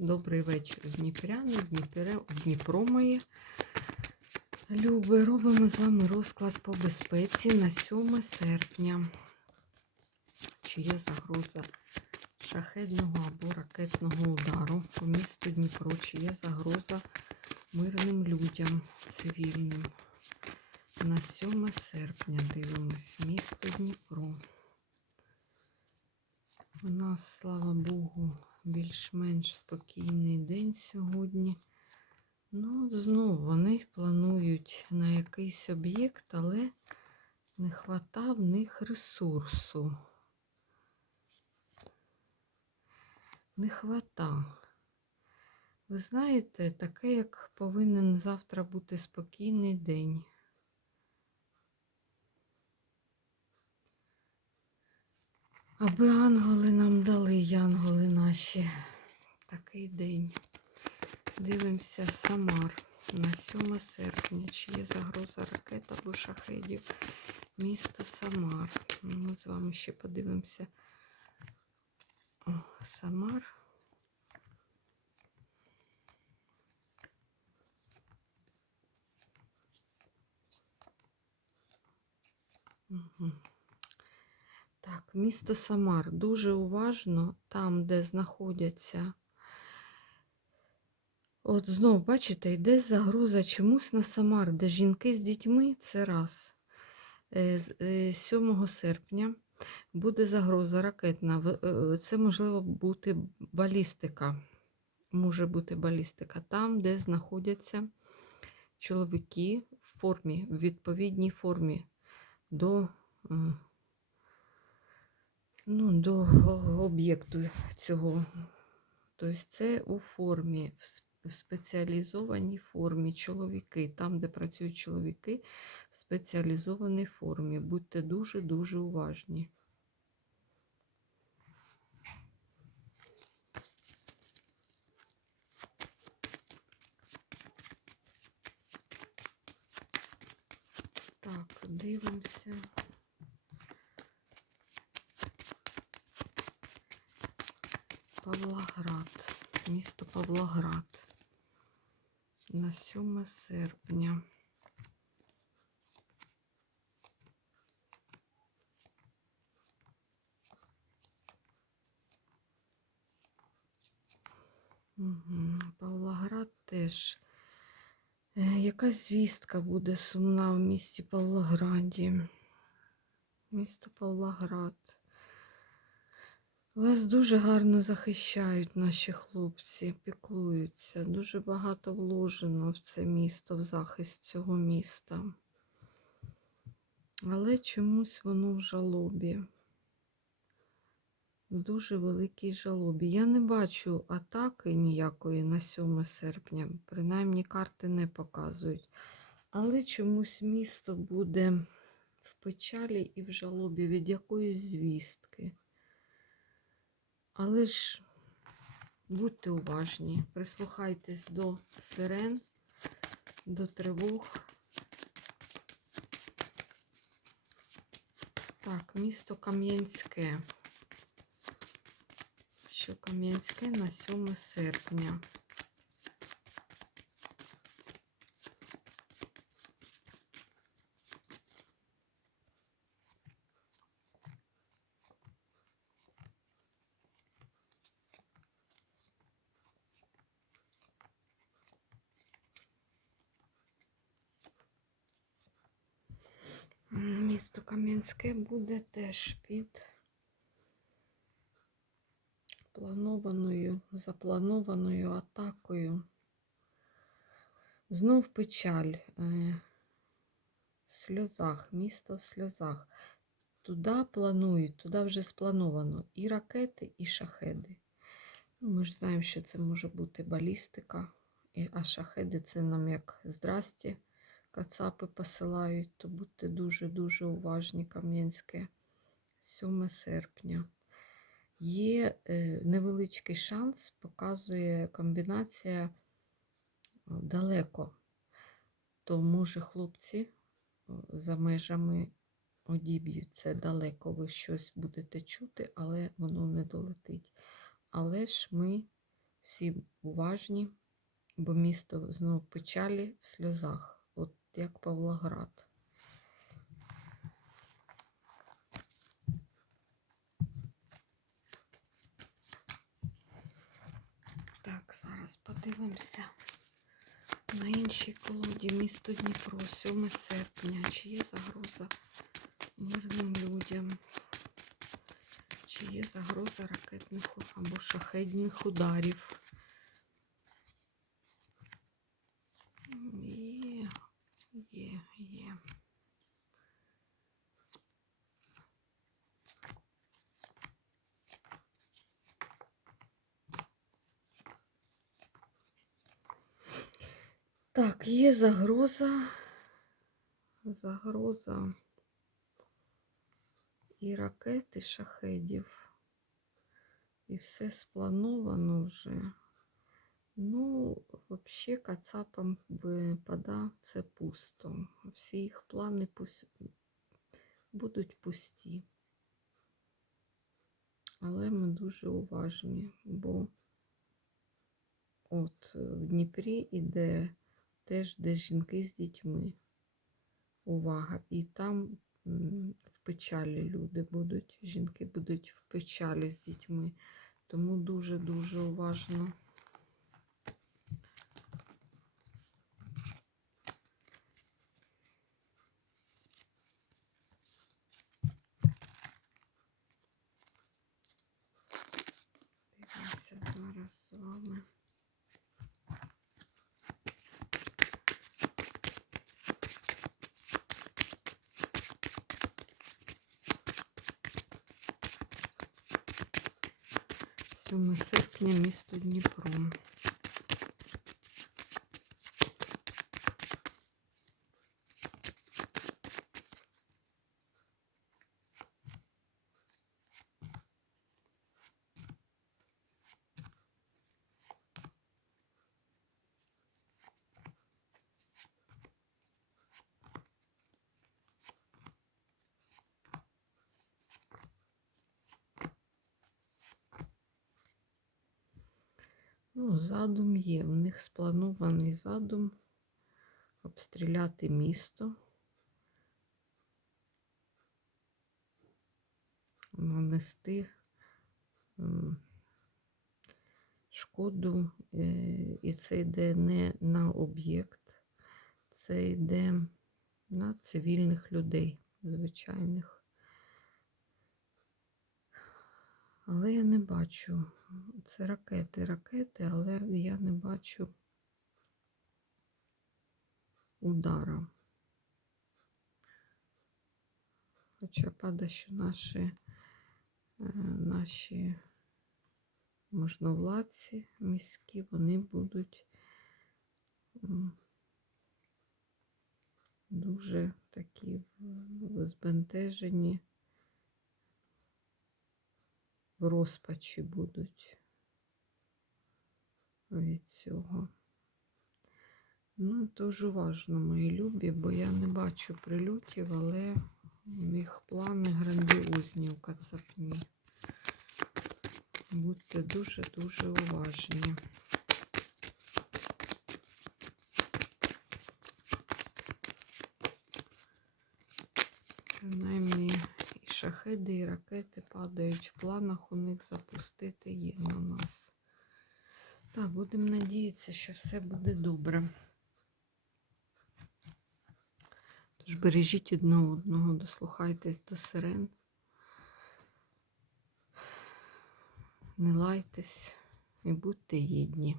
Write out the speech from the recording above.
Добрий вечір, Дніпряни, Дніпре, Дніпро моє. Люби, робимо з вами розклад по безпеці на 7 серпня. Чи є загроза шахедного або ракетного удару по місту Дніпро? Чи є загроза мирним людям цивільним? На 7 серпня дивимось місто Дніпро. У нас, слава Богу, більш-менш спокійний день сьогодні. Ну, знову вони планують на якийсь об'єкт, але не хвата в них ресурсу. Не хвата. Ви знаєте, таке, як повинен завтра бути спокійний день. Аби ангели нам дали, янголи наші. Такий день. Дивимося Самар на 7 серпня. Чи є загроза ракет або шахедів? Місто Самар. Ну, Ми з вами ще подивимося. О, Самар. Угу. Так, місто Самар. Дуже уважно там, де знаходяться. От знов, бачите, йде загроза чомусь на Самар, де жінки з дітьми це раз. Е, з- е, 7 серпня буде загроза ракетна. Е, Це можливо бути балістика. Може бути балістика. Там, де знаходяться чоловіки в формі, в відповідній формі до, е, ну, до об'єкту цього. Тобто це у формі, в спеціалізованій формі чоловіки, там, де працюють чоловіки, в спеціалізованій формі. Будьте дуже-дуже уважні. Так, дивимося. Павлоград, місто Павлоград на 7 серпня. Угу. Павлоград теж. Е, Якась звістка буде сумна в місті Павлограді. Місто Павлоград. Вас дуже гарно захищають наші хлопці, піклуються. Дуже багато вложено в це місто, в захист цього міста. Але чомусь воно в жалобі. В дуже великій жалобі. Я не бачу атаки ніякої на 7 серпня, принаймні карти не показують. Але чомусь місто буде в печалі і в жалобі від якоїсь звістки. Але ж будьте уважні, прислухайтесь до сирен, до тривог. Так, місто Кам'янське. Що Кам'янське на 7 серпня. Місто Кам'янське буде теж під планованою, запланованою атакою. Знов печаль. е, В сльозах, місто в сльозах. Туди планують, туди вже сплановано і ракети, і шахеди. Ну, ми ж знаємо, що це може бути балістика, а шахеди це нам як здрасті, кацапи посилають, то будьте дуже-дуже уважні, Кам'янське. 7 серпня. Є е, невеличкий шанс, показує комбінація е, далеко. То, може, хлопці за межами одіб'ють це далеко. Ви щось будете чути, але воно не долетить. Але ж ми всі уважні, бо місто знов печалі в сльозах, як Павлоград. Так, зараз подивимося на іншій колоді місто Дніпро, 7 серпня. Чи є загроза мирним людям? Чи є загроза ракетних або шахедних ударів? Є, є, є. Так, є загроза. Загроза і ракет, і шахедів. І все сплановано вже. Ну, взагалі, кацапам випадав це пусто. Всі їх плани пусть будуть пусті. Але ми дуже уважні, бо от в Дніпрі іде теж де жінки з дітьми. Увага. І там в печалі люди будуть, жінки будуть в печалі з дітьми. Тому дуже-дуже уважно. Дивимося зараз з вами. Сьоме серпня, місто Дніпро. Ну, задум є. У них спланований задум обстріляти місто, нанести шкоду, е, і це йде не на об'єкт, це йде на цивільних людей, звичайних. Але я не бачу. Це ракети, ракети, але я не бачу удара. Хоча пада, що наші, е, наші можновладці міські, вони будуть дуже такі збентежені, в розпачі будуть від цього. Ну, дуже уважно, мої любі, бо я не бачу прильотів, але у них плани грандіозні у Кацапні. Будьте дуже-дуже уважні. Принаймні і шахеди, і ракети падають в планах у них запустити є на нас. Так, будемо надіятися, що все буде добре. Тож бережіть одне одного, дослухайтесь до сирен. Не лайтесь і будьте єдні.